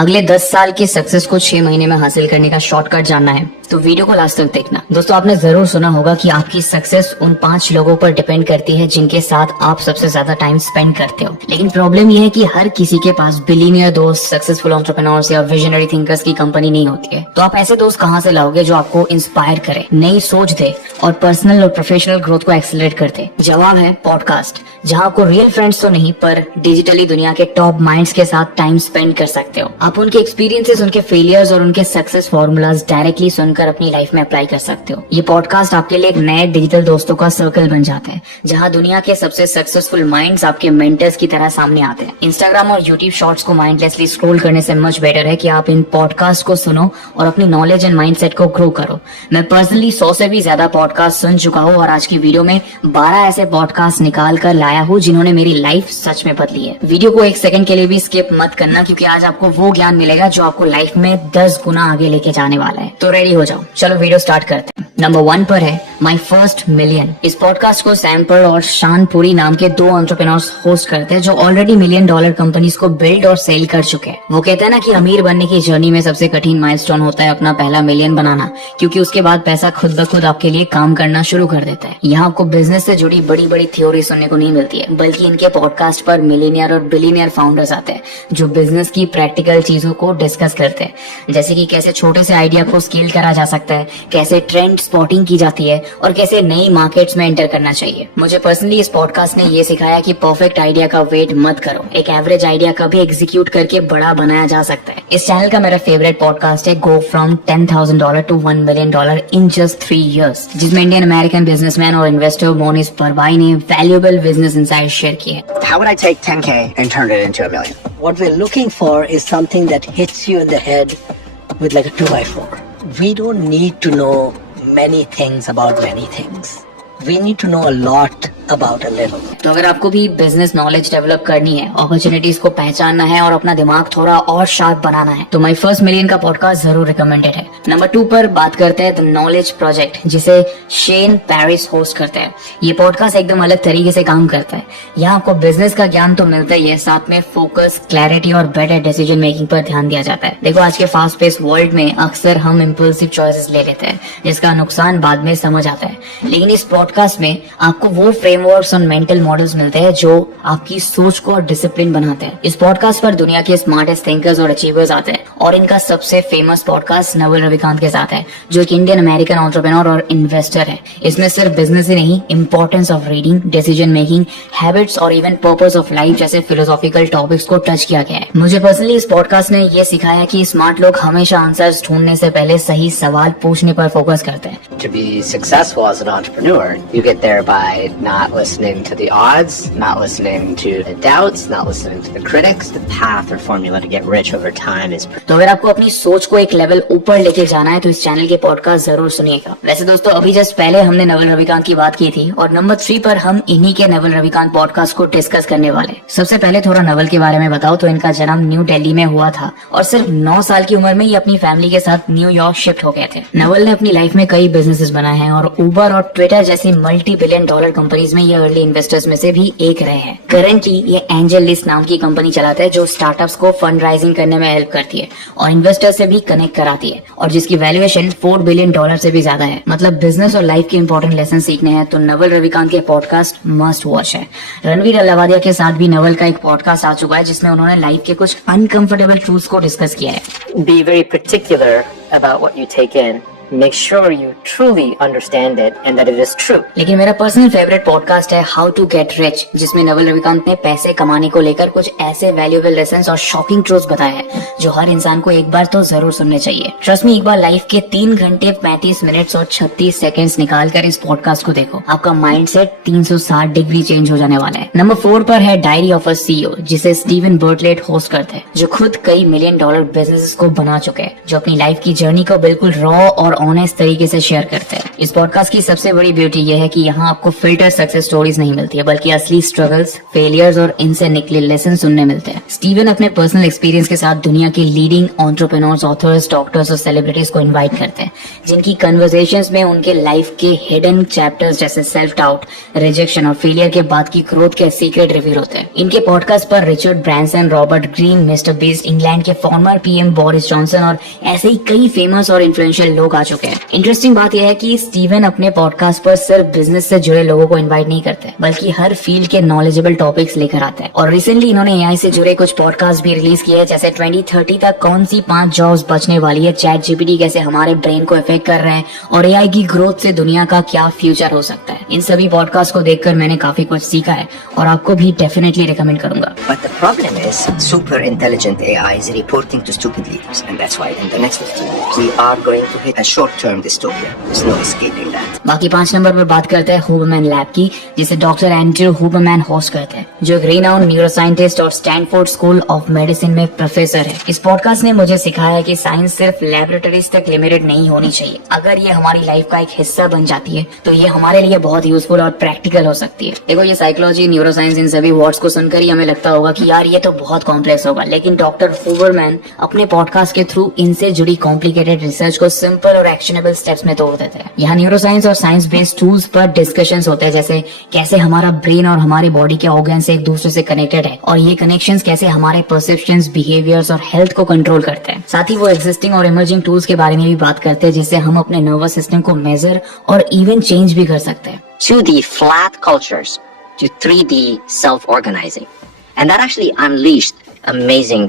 अगले 10 साल की सक्सेस को 6 महीने में हासिल करने का शॉर्टकट जानना है तो वीडियो को लास्ट तक देखना। दोस्तों, आपने जरूर सुना होगा कि आपकी सक्सेस उन 5 लोगों पर डिपेंड करती है जिनके साथ आप सबसे ज्यादा टाइम स्पेंड करते हो। लेकिन प्रॉब्लम यह है कि हर किसी के पास बिलियनियर दोस्त, सक्सेसफुल एंटरप्रेन्योर्स या विजनरी थिंकर्स की कंपनी नहीं होती है। तो आप ऐसे दोस्त कहाँ से लाओगे जो आपको इंस्पायर करे, नई सोच दे और पर्सनल और प्रोफेशनल ग्रोथ को एक्सेलरेट कर दे? जवाब है पॉडकास्ट, जहाँ आपको रियल फ्रेंड्स तो नहीं पर डिजिटली दुनिया के टॉप माइंड्स के साथ टाइम स्पेंड कर सकते हो। आप उनके एक्सपीरियंसेस, उनके फेलियर्स और उनके सक्सेस फॉर्मूलाज डायरेक्टली सुनकर अपनी लाइफ में अप्लाई कर सकते हो। ये पॉडकास्ट आपके लिए एक नए डिजिटल दोस्तों का सर्कल बन जाता है, जहाँ दुनिया के सबसे सक्सेसफुल माइंड्स आपके मेंटर्स की तरह सामने आते हैं। इंस्टाग्राम और यूट्यूब शॉर्ट्स को माइंडलेसली स्क्रॉल करने से मच बेटर है कि आप इन पॉडकास्ट को सुनो और अपनी नॉलेज एंड माइंडसेट को ग्रो करो। मैं पर्सनली 100 से भी ज्यादा पॉडकास्ट सुन चुका हूँ और आज की वीडियो में 12 ऐसे पॉडकास्ट निकाल कर लाया हूँ जिन्होंने मेरी लाइफ सच में बदली है। वीडियो को 1 सेकंड के लिए भी स्किप मत करना, क्योंकि आज आपको वो ज्ञान मिलेगा जो आपको लाइफ में 10 गुना आगे लेके जाने वाला है। तो रेडी हो जाओ, चलो वीडियो स्टार्ट करते हैं। नंबर 1 पर है माई फर्स्ट मिलियन। इस पॉडकास्ट को सैम्पर और शानपुरी नाम के 2 एंटरप्रेन्योर्स होस्ट करते हैं जो ऑलरेडी $1 मिलियन कंपनीज को बिल्ड और सेल कर चुके हैं। वो कहते हैं ना कि अमीर बनने की जर्नी में सबसे कठिन माइलस्टोन होता है अपना पहला मिलियन बनाना, क्योंकि उसके बाद पैसा खुद ब खुद आपके लिए काम करना शुरू कर देता है। यहाँ आपको बिजनेस से जुड़ी बड़ी बड़ी थ्योरी सुनने को नहीं मिलती है, बल्कि इनके पॉडकास्ट पर मिलियनियर और बिलियनियर फाउंडर्स आते हैं जो बिजनेस की प्रैक्टिकल चीजों को डिस्कस करते हैं, जैसे कि कैसे छोटे से आइडिया को स्केल करा जा सकता है, कैसे ट्रेंड स्पॉटिंग की जाती है और कैसे नई मार्केट्स में एंटर करना चाहिए। मुझे पर्सनली इस पॉडकास्ट ने ये सिखाया कि परफेक्ट आइडिया का वेट मत करो, एक एवरेज आइडिया का भी एग्जीक्यूट करके बड़ा बनाया जा सकता है। इस चैनल का मेरा फेवरेट पॉडकास्ट है go from $10,000 to $1 million in just 3 years, जिसमें इंडियन अमेरिकन बिजनेसमैन और इन्वेस्टर मोनिस परवाई ने वैल्यूएबल बिजनेस इनसाइट शेयर किए। How would I take 10K and turn it into $1 million? What we're looking for is something that hits you in the head with like a 2x4. We don't need to know many things about many things. We need to know a lot about a little. तो अगर आपको भी business knowledge develop करनी है, opportunities को पहचानना है और अपना दिमाग थोड़ा और शार्प बनाना है, तो माय फर्स्ट मिलियन का पॉडकास्ट जरूर रिकमेंडेड है। नंबर 2 पर बात करते हैं द नॉलेज प्रोजेक्ट, जिसे शेन पेरिस होस्ट करते हैं। ये पॉडकास्ट एकदम अलग तरीके से काम करता है। यहाँ आपको बिजनेस का ज्ञान तो मिलता ही है, साथ में फोकस, क्लैरिटी और बेटर डिसीजन मेकिंग पर ध्यान दिया जाता है। देखो, आज के फास्ट पेस वर्ल्ड में अक्सर हम इम्पल्सिव चॉइसेस ले लेते हैं, जिसका नुकसान बाद में समझ आता है। लेकिन इस पॉडकास्ट में आपको वो फ्रेमवर्क्स और मेंटल मॉडल्स मिलते हैं जो आपकी सोच को और डिसिप्लिन बनाते हैं। इस पॉडकास्ट पर दुनिया के स्मार्टेस्ट थिंकर्स और अचीवर्स आते हैं और इनका सबसे फेमस पॉडकास्ट नवल रविकांत के साथ है, जो एक इंडियन अमेरिकन एंटरप्रेन्योर और इन्वेस्टर है। इसमें सिर्फ बिजनेस ही नहीं, importance of reading, decision making, habits और इवन पर्पस ऑफ लाइफ जैसे फिलोसॉफिकल टॉपिक्स को टच किया गया है। मुझे पर्सनली इस पॉडकास्ट ने ये सिखाया कि स्मार्ट लोग हमेशा आंसर्स ढूंढने से पहले सही सवाल पूछने पर फोकस करते हैं। To be successful as an entrepreneur, you get there by not listening to the odds, not listening to the doubts, not listening to the critics. The path or formula to get rich over time is... तो अगर आपको अपनी सोच को एक level ऊपर लेके जाना है तो इस चैनल के पॉडकास्ट जरूर सुनिएगा। वैसे दोस्तों, अभी जस्ट पहले हमने नवल रविकांत की बात की थी और नंबर 3 पर हम इन्हीं के नवल रविकांत पॉडकास्ट को डिस्कस करने वाले। सबसे पहले थोड़ा नवल के बारे में बताओ तो इनका जन्म न्यू दिल्ली में हुआ था और सिर्फ 9 साल की उम्र में ये अपनी फैमिली के साथ न्यूयॉर्क शिफ्ट हो गए थे। नवल ने अपनी लाइफ में कई बिजनेसेस बनाए हैं और उबर और ट्विटर जैसी $multi-billion कंपनीज में ये अर्ली इन्वेस्टर्स में से भी एक रहे हैं। करंटली ये एंजल लिस्ट नाम की कंपनी चलाता है जो स्टार्टअप्स को फंड राइजिंग करने में हेल्प करती है और इन्वेस्टर्स से भी कनेक्ट कराती है और जिसकी वैल्यूएशन $4 बिलियन से भी ज्यादा है। मतलब बिजनेस और लाइफ के इंपॉर्टेंट लेसन सीखने हैं तो नवल रविकांत के पॉडकास्ट मस्ट वॉच है। रणवीर अलावादिया के साथ भी नवल का एक पॉडकास्ट आ चुका है जिसमें उन्होंने लाइफ के कुछ अनकंफर्टेबल ट्रूथ्स को डिस्कस किया है। Be very particular about what you take in. Make sure you truly understand it and that it is true. लेकिन मेरा पर्सनल फेवरेट पॉडकास्ट है हाउ टू गेट रिच, जिसमें नवल रविकांत ने पैसे कमाने को लेकर कुछ ऐसे वैल्यूएबल लेसन्स और शॉकिंग ट्रूथ्स बताए हैं जो हर इंसान को एक बार तो जरूर सुनने चाहिए। ट्रस्ट मी, एक बार लाइफ के 3 घंटे 35 मिनट्स और 36 सेकंड्स निकाल कर इस पॉडकास्ट को देखो, आपका माइंडसेट 360 डिग्री चेंज हो जाने वाला है। नंबर 4 पर है डायरी ऑफ अ सीईओ, जिसे स्टीवन बर्टलेट होस्ट करते हैं, जो खुद कई $1 मिलियन बिजनेसेस को बना चुके हैं, जो अपनी लाइफ की जर्नी को बिल्कुल रॉ और ऑनेस्ट तरीके से शेयर करते हैं। इस पॉडकास्ट की सबसे बड़ी ब्यूटी यह है कि यहाँ आपको फिल्टर सक्सेस स्टोरीज नहीं मिलती है, बल्कि असली स्ट्रगल्स, फेलियर्स और इनसे निकले लेसन सुनने मिलते हैं। स्टीवन अपने पर्सनल एक्सपीरियंस के साथ दुनिया के लीडिंग एंटरप्रेन्योर्स, ऑथर्स, डॉक्टर्स और सेलिब्रिटीज को इन्वाइट करते हैं, जिनकी कन्वर्सेशंस में उनके लाइफ के हिडन चैप्टर्स जैसे सेल्फ डाउट, रिजेक्शन और फेलियर के बाद की ग्रोथ के सीक्रेट रिवील होते हैं। इनके पॉडकास्ट पर Richard Branson, Robert Greene, mister beast, England के फॉर्मर पीएम बोरिस जॉनसन और ऐसे ही कई फेमस और इन्फ्लुएंशियल लोग आ चुके हैं। इंटरेस्टिंग बात यह है कि स्टीवन अपने पॉडकास्ट पर सिर्फ बिजनेस से जुड़े लोगों को इनवाइट नहीं करते, बल्कि हर फील्ड के नॉलेजेबल टॉपिक्स लेकर आते हैं। और रिसेंटली इन्होंने एआई से जुड़े कुछ पॉडकास्ट भी रिलीज किए हैं, जैसे 2030 तक कौन सी 5 जॉब्स बचने वाली है, चैट जीपीटी कैसे हमारे ब्रेन को इफेक्ट कर रहे हैं और एआई की ग्रोथ से दुनिया का क्या फ्यूचर हो सकता है। इन सभी पॉडकास्ट को देखकर मैंने काफी कुछ सीखा है और आपको भी डेफिनेटली रिकमेंड करूंगा। But the problem is, super intelligent AI is reporting to stupid leaders, and that's why in the next 15 years we are going to hit a short-term dystopia. There's no escaping that. बाकी 5 number पर बात करते हैं Huberman lab की, जिसे doctor Andrew Huberman host करते हैं, जो एक रिनाउंड न्यूरोसाइंटिस्ट और स्टैनफोर्ड स्कूल ऑफ मेडिसिन में प्रोफेसर है। इस पॉडकास्ट ने मुझे सिखाया है कि साइंस सिर्फ लैबोरेटरीज तक लिमिटेड नहीं होनी चाहिए। अगर ये हमारी लाइफ का एक हिस्सा बन जाती है तो ये हमारे लिए बहुत यूजफुल और प्रैक्टिकल हो सकती है। देखो, ये साइकोलॉजी, न्यूरोसाइंस, इन सभी वर्ड्स को सुनकर ही हमें लगता होगा कि यार ये तो बहुत कॉम्प्लेक्स होगा, लेकिन डॉक्टर हुबरमैन अपने पॉडकास्ट के थ्रू इनसे जुड़ी कॉम्प्लिकेटेड रिसर्च को सिंपल और एक्शनेबल स्टेप्स में तोड़ देते हैं। यहाँ न्यूरोसाइंस और साइंस बेस्ड टूल्स पर डिस्कशंस होते हैं, जैसे कैसे हमारा ब्रेन और हमारे बॉडी के ऑर्गन्स एक दूसरे से कनेक्टेड है और ये कनेक्शंस कैसे हमारे परसेप्शंस, बिहेवियर्स और हेल्थ को कंट्रोल करते हैं। साथ ही वो एग्जिस्टिंग और इमर्जिंग टूल्स के बारे में भी बात करते हैं, जिससे हम अपने नर्वस सिस्टम को मेजर और इवन चेंज भी कर सकते हैं। 2D flat cultures to 3D self-organizing, and that actually unleashed amazing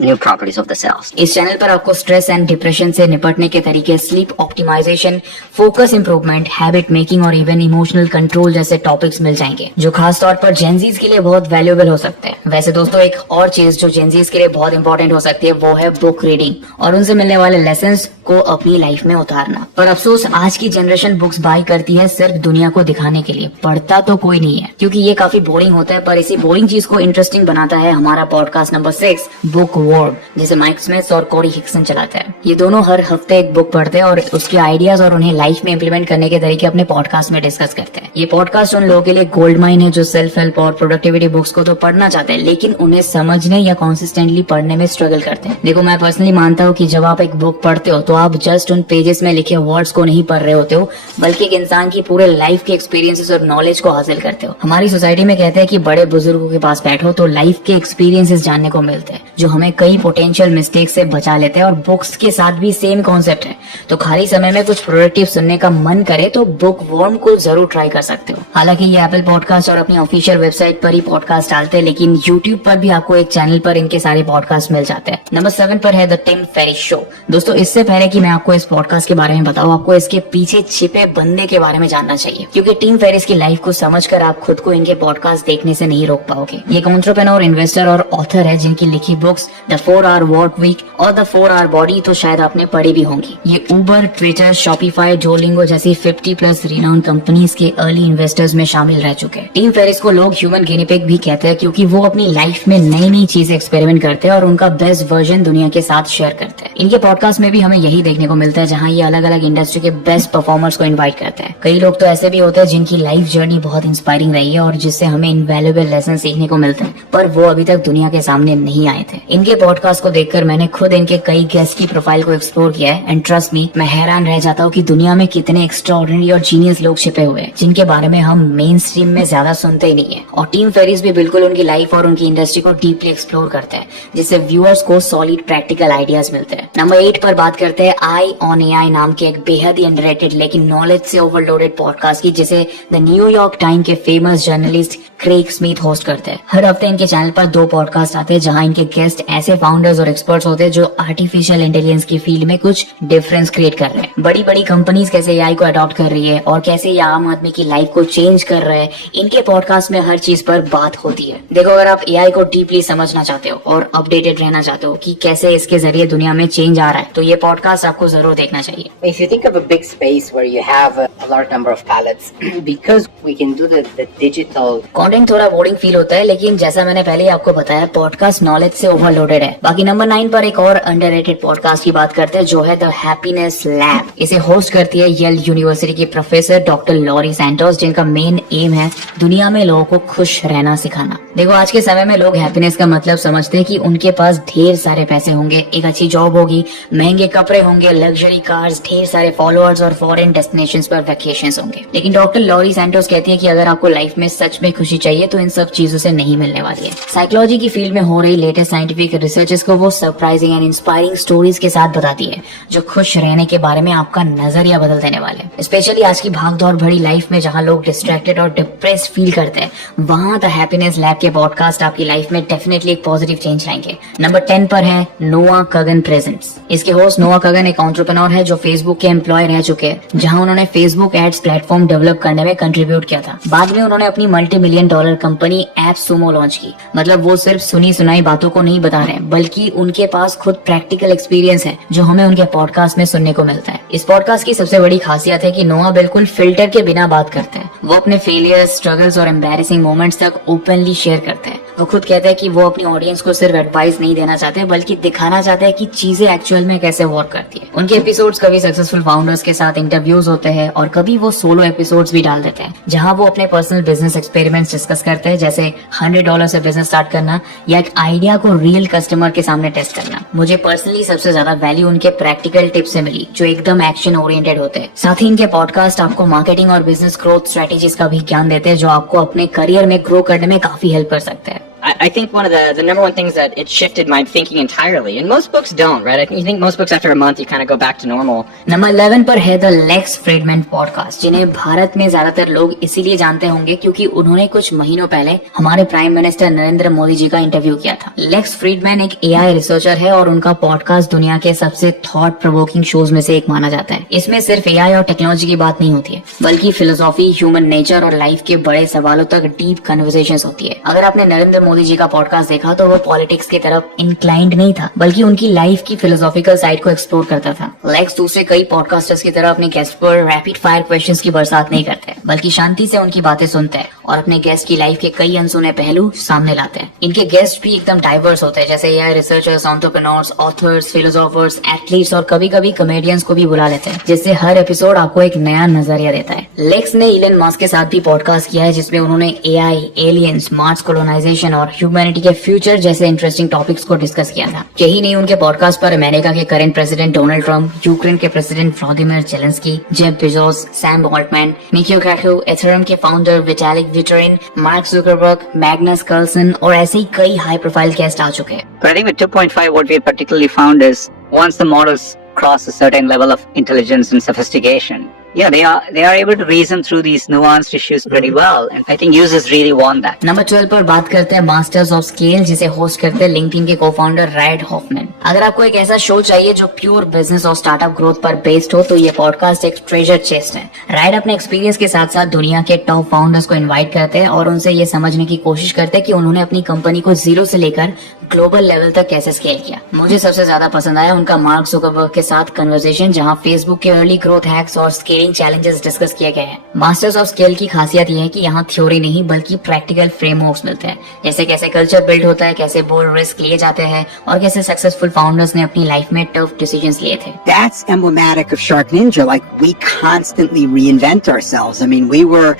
new properties of the cells. इस चैनल पर आपको स्ट्रेस एंड डिप्रेशन से निपटने के तरीके, sleep optimization, focus improvement, habit making और इवन इमोशनल कंट्रोल जैसे टॉपिक्स मिल जाएंगे, जो खास तौर पर जेनजीज के लिए बहुत वैल्यूएबल हो सकते हैं। वैसे दोस्तों, एक और चीज जो जेनजीज के लिए बहुत इंपॉर्टेंट हो सकती है वो है बुक रीडिंग और उनसे मिलने वाले लेसन्स को अपनी लाइफ में उतारना। पर अफसोस, आज की जनरेशन बुक्स बाय करती है सिर्फ दुनिया को दिखाने के लिए, पढ़ता तो कोई नहीं है, क्योंकि ये काफी बोरिंग होता है। पर इसी बोरिंग चीज को इंटरेस्टिंग बनाता है हमारा पॉडकास्ट नंबर 6, बुक वॉर्म, जिसे माइक स्मिथ और कोरी हिक्सन चलाते हैं। ये दोनों हर हफ्ते एक बुक पढ़ते हैं और उसके आइडियाज और उन्हें लाइफ में इंप्लीमेंट करने के तरीके अपने पॉडकास्ट में डिस्कस करते हैं। ये पॉडकास्ट उन लोगों के लिए गोल्ड माइन है जो सेल्फ हेल्प और प्रोडक्टिविटी बुक्स को तो पढ़ना चाहते हैं, लेकिन उन्हें समझने या कंसिस्टेंटली पढ़ने में स्ट्रगल करते हैं। देखो, मैं पर्सनली मानता हूँ कि जब आप एक बुक पढ़ते हो तो आप जस्ट उन पेजेस में लिखे वर्ड्स को नहीं पढ़ रहे होते हो, बल्कि एक इंसान की पूरे लाइफ के एक्सपीरियंसेस और नॉलेज को हासिल करते हो। हमारी सोसाइटी में कहते हैं कि बड़े बुजुर्गों के पास बैठो तो लाइफ के एक्सपीरियंसेस जानने को मिलते हैं, जो हमें कई पोटेंशियल मिस्टेक से बचा लेते हैं। और बुक्स के साथ भी सेम कॉन्सेप्ट है। तो खाली समय में कुछ प्रोडक्टिव सुनने का मन करे तो बुक वॉर्म को जरूर ट्राई कर सकते हो। हालांकि ये एप्पल पॉडकास्ट और अपनी ऑफिशियल वेबसाइट पर ही पॉडकास्ट डालते हैं, लेकिन यूट्यूब पर भी आपको एक चैनल पर इनके सारे पॉडकास्ट मिल जाते हैं। नंबर 7 पर है द टिम फेरिस शो। दोस्तों, इससे पहले कि मैं आपको इस पॉडकास्ट के बारे में बताऊं, आपको इसके पीछे छिपे बंदे के बारे में जानना चाहिए, क्योंकि टिम फेरिस की लाइफ को समझकर आप खुद को इनके पॉडकास्ट देखने से नहीं रोक पाओगे। ये एक एंटरप्रेन्योर, इन्वेस्टर और ऑथर है, जिनकी लिखी books the 4-Hour Work Week और द 4-Hour Body तो शायद आपने पढ़ी भी होंगी। ये उबर, ट्विटर, शॉपिफाई, डुओलिंगो जैसी 50+ रिनाउंड कंपनीज के अर्ली इन्वेस्टर्स में शामिल रह चुके हैं। टिम फेरिस को लोग ह्यूमन गिनी पिग भी कहते हैं, क्योंकि वो अपनी लाइफ में नई नई चीजें एक्सपेरिमेंट करते हैं और उनका बेस्ट वर्जन दुनिया के साथ शेयर करते हैं। इनके पॉडकास्ट में भी हमें यही देखने को मिलता है, जहाँ ये अलग अलग इंडस्ट्री के बेस्ट परफॉर्मर्स को इन्वाइट करते हैं। कई लोग तो ऐसे भी होते हैं जिनकी लाइफ जर्नी बहुत इंस्पायरिंग रही है और जिससे हमें इनवैल्यूएबल लेसन सीखने को मिलते हैं, पर वो अभी तक दुनिया के सामने नहीं आए थे। इनके पॉडकास्ट को देखकर मैंने खुद इनके कई गेस्ट की प्रोफाइल को एक्सप्लोर किया है, एंड ट्रस्ट मी, मैं हैरान रह जाता हूँ कि दुनिया में कितने एक्स्ट्राऑर्डिनरी और जीनियस लोग छिपे हुए हैं, जिनके बारे में हम मेन स्ट्रीम में ज्यादा सुनते ही नहीं है। और टिम फेरिस भी बिल्कुल उनकी लाइफ और उनकी इंडस्ट्री को डीपली एक्सप्लोर करते हैं, जिससे व्यूअर्स को सॉलिड प्रैक्टिकल आइडियाज मिलते हैं। नंबर 8 पर बात करते हैं आई ऑन एआई नाम के एक बेहद ही अंडररेटेड लेकिन नॉलेज से ओवरलोडेड पॉडकास्ट की, जिसे द न्यूयॉर्क टाइम के famous journalist Craig Smith host करते हैं। हर हफ्ते इनके चैनल पर 2 पॉडकास्ट आते हैं, जहां इनके गेस्ट ऐसे फाउंडर्स और एक्सपर्ट्स होते हैं जो आर्टिफिशियल इंटेलिजेंस की फील्ड में कुछ डिफरेंस क्रिएट कर रहे हैं। बड़ी बड़ी कंपनीज कैसे एआई को अडॉप्ट कर रही है और कैसे ये आम आदमी की लाइफ को चेंज कर रहे हैं, इनके पॉडकास्ट में हर चीज पर बात होती है। देखो, अगर आप एआई को डीपली समझना चाहते हो और अपडेटेड रहना चाहते हो कि कैसे इसके जरिए दुनिया में चेंज आ रहा है, तो ये पॉडकास्ट आपको जरूर देखना चाहिए। If you think of a big space where you have a large number of pallets, because we can do the digital content थोड़ा बोरिंग फील होता है, लेकिन जैसा मैंने पहले ही आपको बताया, पॉडकास्ट नॉलेज से ओवरलोडेड है। बाकी नंबर 9 पर एक और अंडररेटेड पॉडकास्ट की बात करते हैं, जो है द हैप्पीनेस लैब। इसे होस्ट करती है येल यूनिवर्सिटी की प्रोफेसर डॉक्टर लॉरी सैंटोस, जिनका मेन एम है दुनिया में लोगों को खुश रहना सिखाना। देखो, आज के समय में लोग हैप्पीनेस का मतलब समझते हैं कि उनके पास ढेर सारे पैसे होंगे, एक अच्छी जॉब होगी, महंगे कपड़े होंगे, लग्जरी कार्स, ढेर सारे फॉलोअर्स और फॉरेन डेस्टिनेशंस पर वैकेशंस होंगे। लेकिन डॉक्टर लॉरी सैंटोस कहती है कि अगर आपको लाइफ में सच में खुशी चाहिए तो इन सब चीजों से नहीं मिलने वाली है। साइकोलॉजी की फील्ड में हो रही लेटेस्ट साइंटिफिक रिसर्चेस को वो सरप्राइजिंग एंड इंस्पायरिंग स्टोरीज के साथ बताती है, जो खुश रहने के बारे में आपका नजरिया बदल देने वाले। स्पेशली आज की भागदौड़ भरी लाइफ में जहाँ लोग डिस्ट्रैक्टेड और डिप्रेस्ड फील करते हैं, वहाँ द हैप्पीनेस लैब के पॉडकास्ट आपकी लाइफ में डेफिनेटली एक पॉजिटिव चेंज लाएंगे। नंबर 10 पर है नोआ कगन प्रेजेंट्स। इसके होस्ट नोआ कगन एक एंटरप्रेन्योर है जो फेसबुक के एम्प्लॉय रह चुके हैं, जहां उन्होंने फेसबुक एड्स प्लेटफॉर्म डेवलप करने में कंट्रीब्यूट किया था। बाद में उन्होंने अपनी $multi-million company app Sumo launch की। मतलब वो सिर्फ सुनी सुनाई बातों को नहीं बता रहे, बल्कि उनके पास खुद प्रैक्टिकल एक्सपीरियंस है, जो हमें उनके पॉडकास्ट में सुनने को मिलता है। इस पॉडकास्ट की सबसे बड़ी खासियत है कि नोआ बिल्कुल फिल्टर के बिना बात करते हैं। वो अपने फेलियर्स, स्ट्रगल्स और एम्बैरेसिंग मोमेंट्स तक ओपनली शेयर करते हैं। वो खुद कहते हैं कि वो अपनी ऑडियंस को सिर्फ एडवाइस नहीं देना चाहते, बल्कि दिखाना चाहते हैं कि चीजें एक्चुअल में कैसे वर्क करती है। उनके एपिसोड्स कभी सक्सेसफुल फाउंडर्स के साथ इंटरव्यूज होते हैं और कभी वो सोलो एपिसोड्स भी डाल देते हैं, जहां वो अपने पर्सनल बिजनेस एक्सपेरिमेंट्स डिस्कस करते हैं, जैसे $100 से बिजनेस स्टार्ट करना या एक आइडिया को रियल कस्टमर के सामने टेस्ट करना। मुझे पर्सनली सबसे ज्यादा वैल्यू उनके प्रैक्टिकल टिप्स से मिली, जो एकदम एक्शन ओरिएंटेड होते हैं। साथ ही इनके पॉडकास्ट आपको मार्केटिंग और बिजनेस ग्रोथ स्ट्रेटेजीज का भी ज्ञान देते हैं, जो आपको अपने करियर में ग्रो करने में काफी हेल्प कर सकते हैं। I think one of the number one things that it shifted my thinking entirely, and most books don't, right? I think most books after a month you kind of go back to normal. Number 11 पर है the Lex Fridman podcast, जिन्हें भारत में ज्यादातर लोग इसीलिए जानते होंगे क्योंकि उन्होंने कुछ महीनों पहले हमारे प्राइम मिनिस्टर नरेंद्र मोदी जी का इंटरव्यू किया था। लेक्स फ्रीडमैन एक AI रिसर्चर है और उनका पॉडकास्ट दुनिया के सबसे थॉट प्रोवोकिंग शोज में से एक माना जाता है। इसमें सिर्फ AI और टेक्नोलॉजी की बात नहीं होती है, बल्कि फिलोसॉफी, ह्यूमन नेचर और लाइफ के बड़े सवालों तक डीप कन्वर्सेशंस होती है। अगर आपने नरेंद्र मोदी जी का पॉडकास्ट देखा तो वो पॉलिटिक्स की तरफ इंक्लाइंड नहीं था, बल्कि उनकी लाइफ की फिलोसॉफिकल साइड को एक्सप्लोर करता था। लेक्स दूसरे कई पॉडकास्टर्स की तरह अपने गेस्ट पर रैपिड फायर क्वेश्चंस की बरसात नहीं करते, बल्कि शांति से उनकी बातें सुनते हैं और अपने गेस्ट की लाइफ के कई अनसुने पहलू सामने लाते हैं। इनके गेस्ट भी एकदम डाइवर्स होते हैं, जैसे AI researchers, entrepreneurs, authors, philosophers, athletes और कभी कभी कॉमेडियंस को भी बुला लेते हैं, जिससे हर एपिसोड आपको एक नया नजरिया देता है। लेक्स ने इलन मस्क के साथ भी पॉडकास्ट किया है, जिसमें उन्होंने AI, एलियंस, मार्स कोलोनाइजेशन और ह्यूमैनिटी के फ्यूचर जैसे इंटरेस्टिंग टॉपिक्स को डिस्कस किया था। यही नहीं, उनके पॉडकास्ट पर अमेरिका के current president Donald Trump, Ukraine के president Vladimir Zelensky, Jeff Bezos, Sam Altman, Michio Kaku, Ethereum के founder Vitalik Buterin, Mark Zuckerberg, Magnus Carlsen और ऐसे ही कई हाई प्रोफाइल गेस्ट आ चुके हैं। But I think with 2.5, what we particularly found is once the models cross a certain level of intelligence and sophistication, yeah, they are able to reason through these nuanced issues pretty well, and I think users really want that. Number 12 पर बात करते हैं masters of scale, जिसे host करते हैं LinkedIn के cofounder ride Hoffmann. अगर आपको एक ऐसा शो चाहिए जो प्योर बिजनेस और स्टार्टअप ग्रोथ पर बेस्ड हो, तो ये पॉडकास्ट एक ट्रेजर चेस्ट है। रायड अपने एक्सपीरियंस के साथ साथ दुनिया के टॉप फाउंडर्स को इन्वाइट करते हैं और उनसे ये समझने की कोशिश करते हैं कि उन्होंने अपनी कंपनी को जीरो से लेकर ग्लोबल लेवल तक कैसे स्केल किया। मुझे सबसे ज्यादा पसंद आया उनका मार्क जुकरबर्ग के साथ कन्वर्सेशन, जहां फेसबुक के अर्ली ग्रोथ हैक्स और स्केलिंग चैलेंजेस डिस्कस किए गए हैं। मास्टर्स ऑफ स्केल की खासियत यह है कि यहाँ थ्योरी नहीं बल्कि प्रैक्टिकल फ्रेमवर्क्स मिलते हैं, जैसे कैसे कल्चर बिल्ड होता है, कैसे बोल्ड रिस्क लिए जाते हैं और कैसे सक्सेसफुल फाउंडर्स ने अपनी लाइफ में टफ डिसीजंस लिए थे। That's emblematic of Shark Ninja. Like, we constantly reinvent ourselves. I mean, we were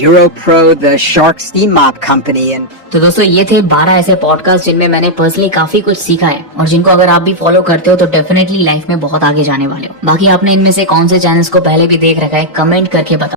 Europro, the Shark Steam Mop company, and तो दोस्तों, ये थे 12 ऐसे पॉडकास्ट जिनमें मैंने पर्सनली काफी कुछ सीखा है और जिनको अगर आप भी फॉलो करते हो तो डेफिनेटली लाइफ में बहुत आगे जाने वाले हो। बाकी आपने इनमें से कौन से चैनल्स को पहले भी देख रखा है, कमेंट करके बताओ।